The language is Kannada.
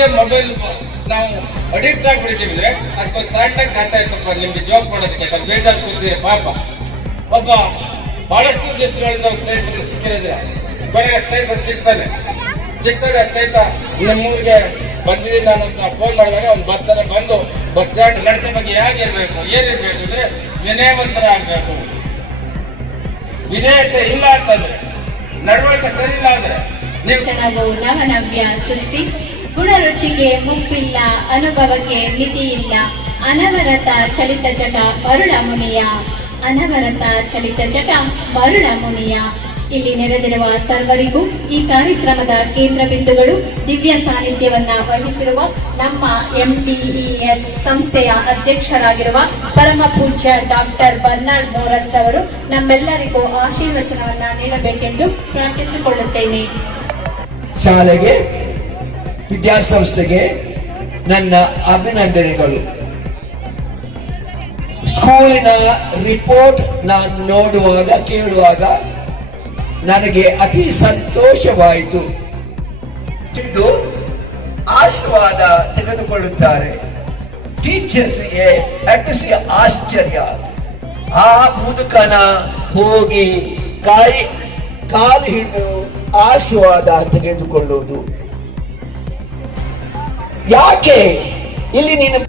ಎಷ್ಟಕ್ಕೆ ಮೊಬೈಲ್ ನಾವು ಅಡಿಕ್ಟ್ ಆಗಿಬಿಡ್ತೀವಿ ಅಂದ್ರೆ ಅದಕ್ಕೊಂದು ಸಣ್ಣ ಕಥೆ ಸ್ವಲ್ಪ ನಿಮ್ಗೆ ಜೋಕ್ ಮಾಡೋದಕ್ಕೆ ಅದು ಬೇಜಾರು ಕೂತಿದೆ ಪಾಪ. ಒಬ್ಬ ಬಹಳಷ್ಟು ದೇಶಗಳಿಂದ ಸ್ನೇಹಿತರಿಗೆ ಸ್ನೇಹಿತರು ಸಿಕ್ಕಿರೋದ್ರೆ ಕೊನೆಗೆ ಸ್ನೇಹಿತ ಸಿಗ್ತಾನೆ. ಸಿಗ್ತಾನೆ ಸ್ನೇಹಿತ ನಮ್ಮೂರಿಗೆ ಬಂದಿದ್ದೀನಿ ನಾನು ಅಂತ ಫೋನ್ ಮಾಡಿದಾಗ ಅವ್ನು ಬರ್ತಾನೆ, ಬಂದು ಬಸ್ ಸ್ಟ್ಯಾಂಡ್ ನಡತೆ ಬಗ್ಗೆ ಹೇಗಿರ್ಬೇಕು, ಏನಿರ್ಬೇಕು ಅಂದ್ರೆ ವಿನಯವಂತರ ಆಗ್ಬೇಕು. ವಿಧೇಯತೆ ಇಲ್ಲ ಅಂತಂದ್ರೆ, ನಡವಳಿಕೆ ಸರಿ ಇಲ್ಲ ಅಂದ್ರೆ ನೀವು ಕ್ಷಣವು ನವನವ್ಯ ಸೃಷ್ಟಿ. ಗುಣರುಚಿಗೆ ಮುಪ್ಪಿಲ್ಲ, ಅನುಭವಕ್ಕೆ ಮಿತಿ ಇಲ್ಲ ಅನವರತ ಚಲಿತ ಚಟ ಮರುಳ ಮುನಿಯ. ಅನವರತ ಚಲಿತ ಚಟ ಮರುಳ ಮುನಿಯ. ಇಲ್ಲಿ ನೆರೆದಿರುವ ಸರ್ವರಿಗೂ ಈ ಕಾರ್ಯಕ್ರಮದ ಕೇಂದ್ರ ಬಿಂದುಗಳು ದಿವ್ಯ ಸಾನ್ನಿಧ್ಯವನ್ನ ವಹಿಸಿರುವ ನಮ್ಮ ಎಂಟಿಇಎಸ್ ಸಂಸ್ಥೆಯ ಅಧ್ಯಕ್ಷರಾಗಿರುವ ಪರಮ ಪೂಜ್ಯ ಡಾಕ್ಟರ್ ಬರ್ನಾಡ್ ಮೋರಸ್ ಅವರು ನಮ್ಮೆಲ್ಲರಿಗೂ ಆಶೀರ್ವಚನವನ್ನ ನೀಡಬೇಕೆಂದು ಪ್ರಾರ್ಥಿಸಿಕೊಳ್ಳುತ್ತೇನೆ. ಶಾಲೆಗೆ ವಿದ್ಯಾಸಂಸ್ಥೆಗೆ ನನ್ನ ಅಭಿನಂದನೆಗಳು. ಸ್ಕೂಲಿನ ರಿಪೋರ್ಟ್ ನಾನು ನೋಡುವಾಗ, ಕೇಳುವಾಗ ನನಗೆ ಅತಿ ಸಂತೋಷವಾಯಿತು. ತಿಂದು ಆಶೀರ್ವಾದ ತೆಗೆದುಕೊಳ್ಳುತ್ತಾರೆ. ಟೀಚರ್ಸ್ಗೆ ಅಟಿಸಿ ಆಶ್ಚರ್ಯ. ಆ ಮುದುಕನ ಹೋಗಿ ಕಾಯಿ, ಕಾಲು ಹಿಡಿದು ಆಶೀರ್ವಾದ ತೆಗೆದುಕೊಳ್ಳುವುದು. ಯಾಕೆ? ಇಲ್ಲಿ ನೀನು